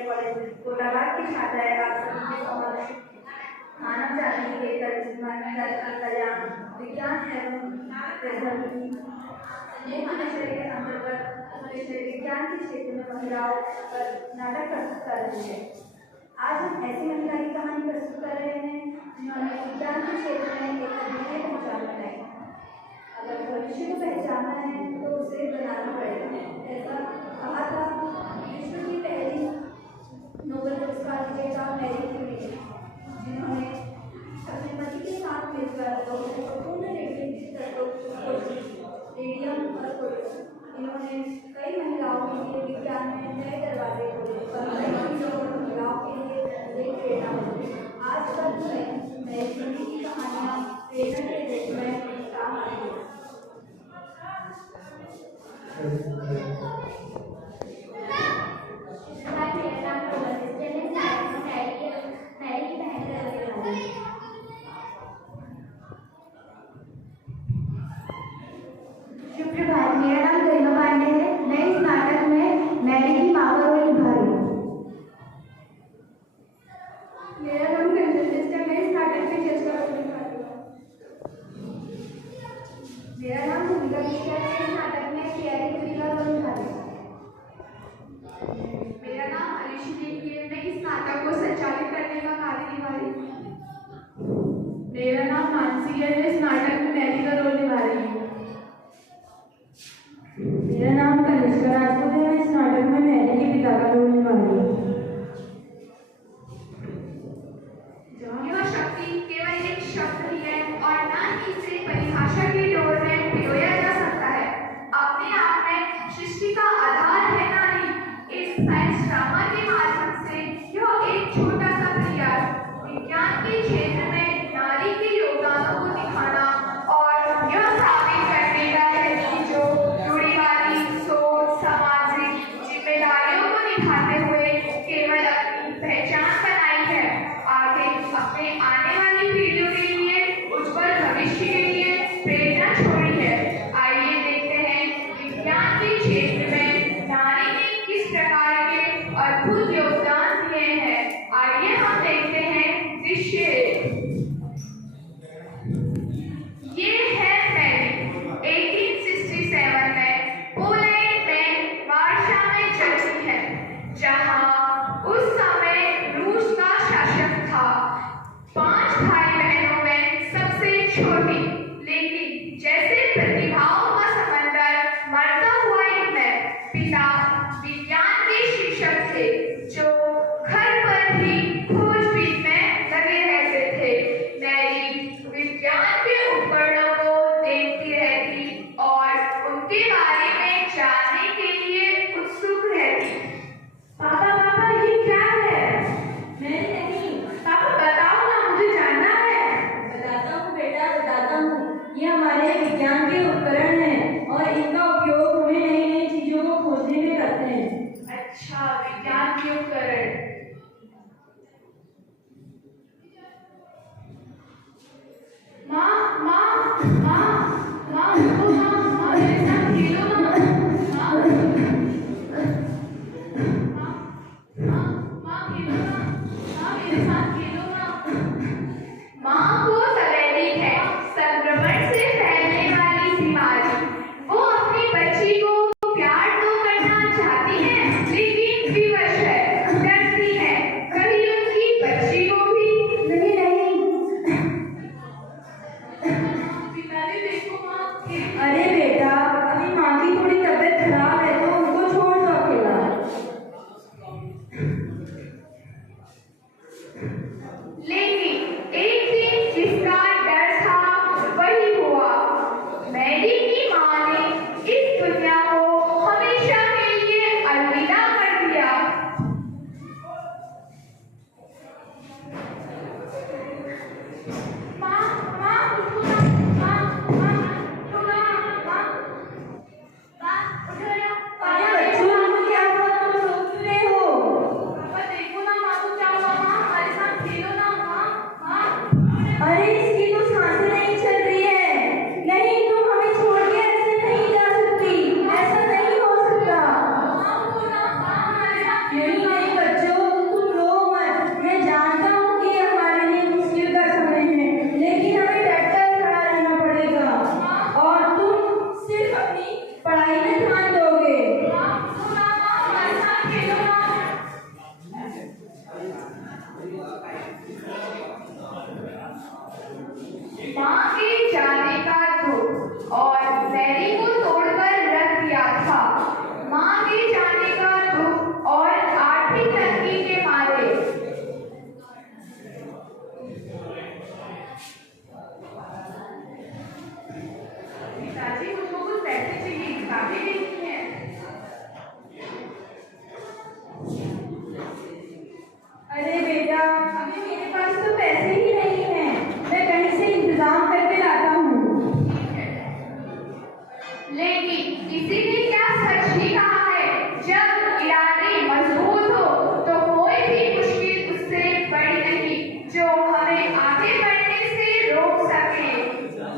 Engineer college Kotabagh की छात्राएं आप सभी के समक्ष मानव जाति के मानव जाति का कल्याण विज्ञान एवं प्रौद्योगिकी मुख्य विषय के अंतर्गत विषय विज्ञान के क्षेत्र में महिलाओं पर नाटक प्रस्तुत कर रही है। आज हम ऐसी महिला की कहानी प्रस्तुत कर रहे हैं जिन्होंने विज्ञान के क्षेत्र में एक अद्वितीय पहचान बनाई। अगर भविष्य को पहचानना है तो उसे बनाना पड़ेगा। ऐसा कहा था विश्व की पहली नोबेल पुरस्कार विजेता मैरी क्यूरी ने, जिन्होंने अपने पति के साथ मिलकर महत्वपूर्ण रेडियम और इन्होंने कई महिलाओं के लिए विज्ञान में नए दरवाजे खोले और महिलाओं के लिए एक प्रेरणा बनी। आज कल में मैरी क्यूरी की कहानियाँ प्रेरणा के रूप में काम आई है। सुप्रभात, मेरा नाम गरिमा पांडे है। मैं इस नाटक में मैरी की माँ का रोल निभा रही हूँ। मेरा नाम कंचन है। मैं इस नाटक में जज का रोल निभा रही हूँ। मेरा नाम भूमिका है। मैं इस नाटक में प्यारी कुड़ी का रोल निभा रही हूँ। मेरा नाम अलिशी देवी है। मैं इस नाटक को संचालित करने का कार्य निभा रही हूँ। मेरा नाम मानसी है। मैं इस नाटक में मैरी का रोल निभा रही हूँ। मेरा नाम कनिष्का राजपूत है। मैं इस नाटक में मैरी के पिता का रोल निभा रही हूँ। यह शक्ति केवल एक शब्द ही है और न ही इसे परिभाषा के डोर में पिरोया जा सकता है। अपने आप में सृष्टि का आधार है ना ही। इस साइंस ड्रामा के माध्यम से यह एक छोटा सा प्रयास विज्ञान के क्षेत्र में नारी के योगदानों को दिखाना और यह साबित करने का है कि जो रूढ़िवादी सोच सामाजिक जिम्मेदारियों को निभाते हुए केवल अपनी पहचान बनाई है, आगे अपने आने वाली पीढ़ियों के लिए उज्जवल भविष्य के लिए प्रेरणा छोड़ी है। आइए देखते हैं विज्ञान के क्षेत्र में नारी ने किस प्रकार के अद्भुत योगदान दिए हैं। आइए हम देखते हैं दृश्य। ये है मैरी 1867 में पोलैंड में वार्शा में जन्मी है, जहां उस समय रूस का शासक था। 5 भाई बहनों में सबसे छोटी, लेकिन जैसे प्रतिभाओं का समंदर मरता हुआ इनमें पिता विज्ञान के शिक्षक थे, जो घर पर ही खोजबीन में लगे रहते थे। मैरी विज्ञान के उपकरणों को देखती रहती और उनके बारे में जानने के लिए उत्सुक रहती। पापा पापा, ये क्या है? मैंने नहीं। पापा बताओ ना, मुझे जानना है। बताता हूँ बेटा, बताता हूँ। ये हमारे विज्ञान के उपकरण हैं और इनका उपयोग हमें नई नई चीजों को खोजने में करते हैं। अच्छा, विज्ञान के उपकरण। माँ माँ माँ माँ उठो, माँ मेरे साथ खेलो ना। माँ माँ खेलो ना। माँ मेरे साथ खेलो ना। माँ को तपेदिक है, संक्रमण से फैलने वाली बीमारी। वो अपनी बच्ची को प्यार तो करना चाहती है, लेकिन विवश है, डरती है, कहीं उनकी बच्ची को भी। नहीं नहीं। पिताजी देखो माँ। अरे बेटा, अभी माँ की थोड़ी तबीयत खराब है तो उनको छोड़ दो अकेला। तंगी के मारे। पिताजी, मुझको कुछ पैसे चाहिए, किताबें लेनी है। अरे बेटा, अभी मेरे पास तो पैसे ही नहीं हैं। मैं कहीं से इंतजाम करके लाता हूँ। लेकिन किसी ने क्या सच ही कहा है, जब इरादे मजबूत हो तो कोई भी मुश्किल उससे बड़ी नहीं जो हमें आगे बढ़ने से रोक सके।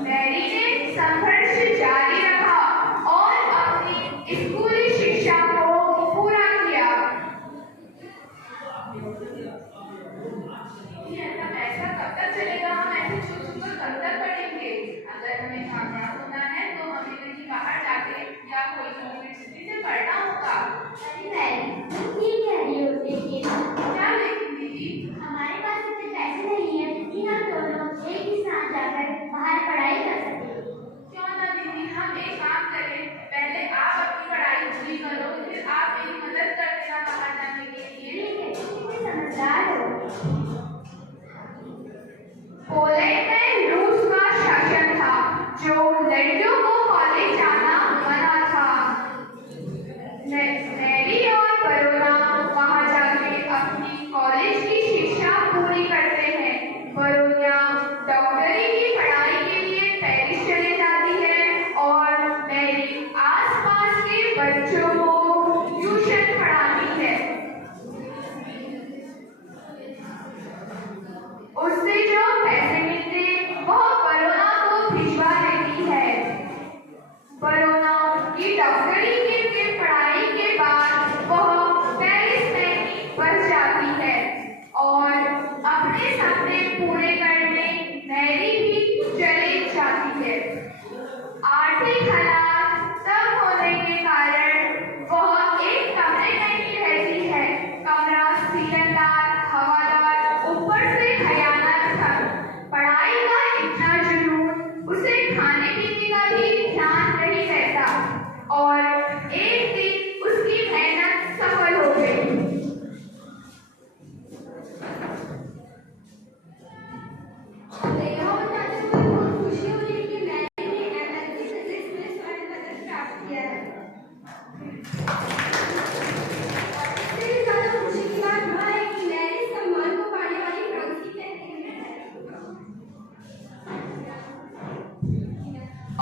मैरी ने संघर्ष जारी रखा और अपनी स्कूली शिक्षा को पूरा किया। ऐसा कब तक चलेगा? हम ऐसे चुप चुप कर कब तक पढ़ेंगे? अगर हमें कामयाब होना है तो हमें कहीं बाहर जाके या कोई यूनिवर्सिटी से पढ़ना होगा। अरे मैरी, तुम ये कह रही हो? लेकिन क्या लेकिन दीदी? हमारे पास इतने पैसे नहीं है कि हम दोनों एक ही साथ जाकर बाहर पढ़ाई कर सकें। क्यों ना दीदी, हम एक काम करें, पहले आप अपनी पढ़ाई पूरी करो, फिर आप मेरी मदद कर देना बाहर जाने के लिए। ठीक है, तुम कितने समझदार हो। पोलैंड में रूस का शासन था जो लड़कियों को कॉलेज जाना मना था। मैरी और बरोना वहां जाके अपनी कॉलेज की शिक्षा पूरी करते हैं। बरोना डॉक्टरी की पढ़ाई के लिए पेरिस चली जाती है और मैरी आसपास के बच्चों को ट्यूशन पढ़ाती है। उससे जो पैसे मिलते वह बरोना को भिजवा देती है। बरोना की डॉक्टरी के पढ़ाई के बाद वह पेरिस में ही बस जाती है और अपने सपने पूरे करने मैरी भी चली जाती है। आर्थिक हालात तब होने के कारण वह एक कमरे में ही रहती है। कमरा सीलनदार, हवादार, ऊपर से भयानक था। पढ़ाई का इतना जुनून, उसे खाने पीने का भी ध्यान नहीं रहता और एक दिन उसकी मेहनत सफल हो गई। खुशी हो रही कि मैरी ने एमएससी फिजिक्स में स्वर्ण पदक प्राप्त किया है। इससे भी ज्यादा खुशी की बात यह है कि मैरी सम्मान को पाने वाली फ्रांस की पहली है।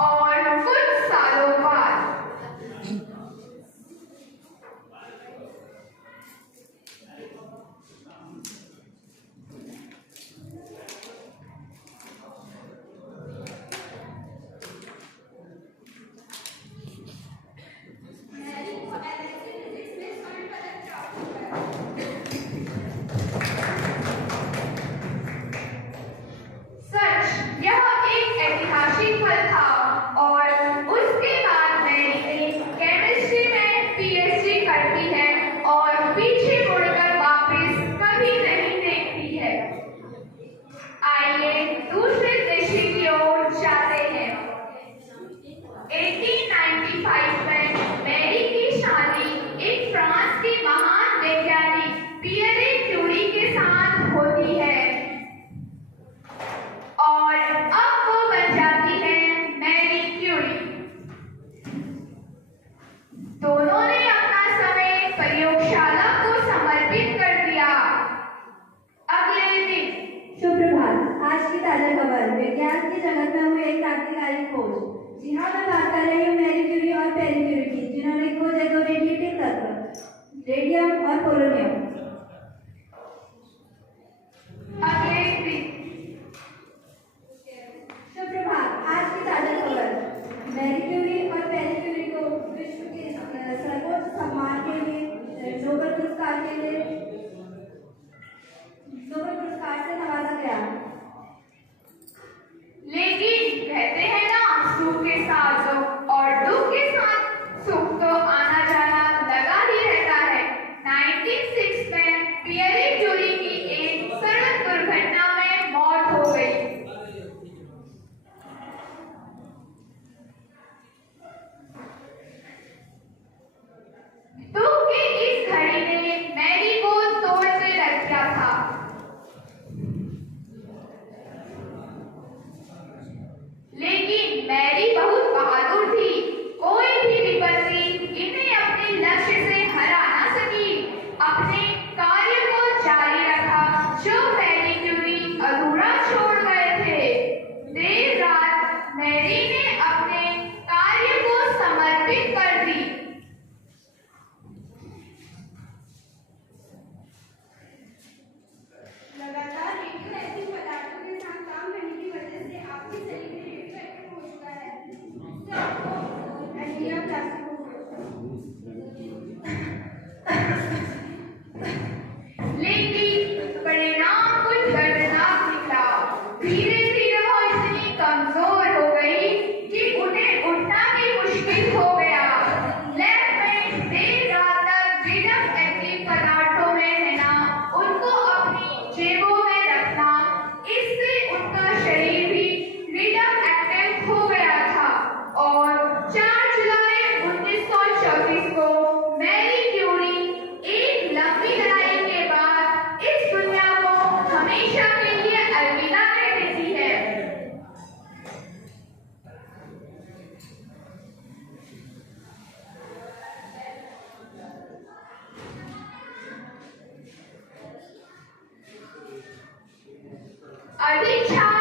और कुछ सालों बाद मैरी को एमएससी फिजिक्स में स्वर्ण पदक प्राप्त हुआ है। सच, यह एक ऐतिहासिक पल था और उसके बाद मैरी ने केमिस्ट्री में पीएचडी करती है और पीछे मुड़कर वापस कभी नहीं देखती है। आइए दूसरे दृश्य की ओर जाते हैं। 1895 में मैरी की शादी एक फ्रांस के महान वैज्ञानिक पियरे क्यूरी के साथ होती है और अब वो बन जाती है मैरी क्यूरी। दोनों ने अपना समय प्रयोगशाला को समर्पित कर दिया। अगले दिन सुप्रभात। आज की ताजा खबर, विज्ञान की जगत में हुई एक क्रांतिकारी खोज। जी हाँ, मैं बात कर रही हूँ मैरी क्यूरी और पेरी क्यूरी की, जिन्होंने खोजे दो रेडिएटिव तत्व, रेडियम और पोलोनियम। अधिक छाया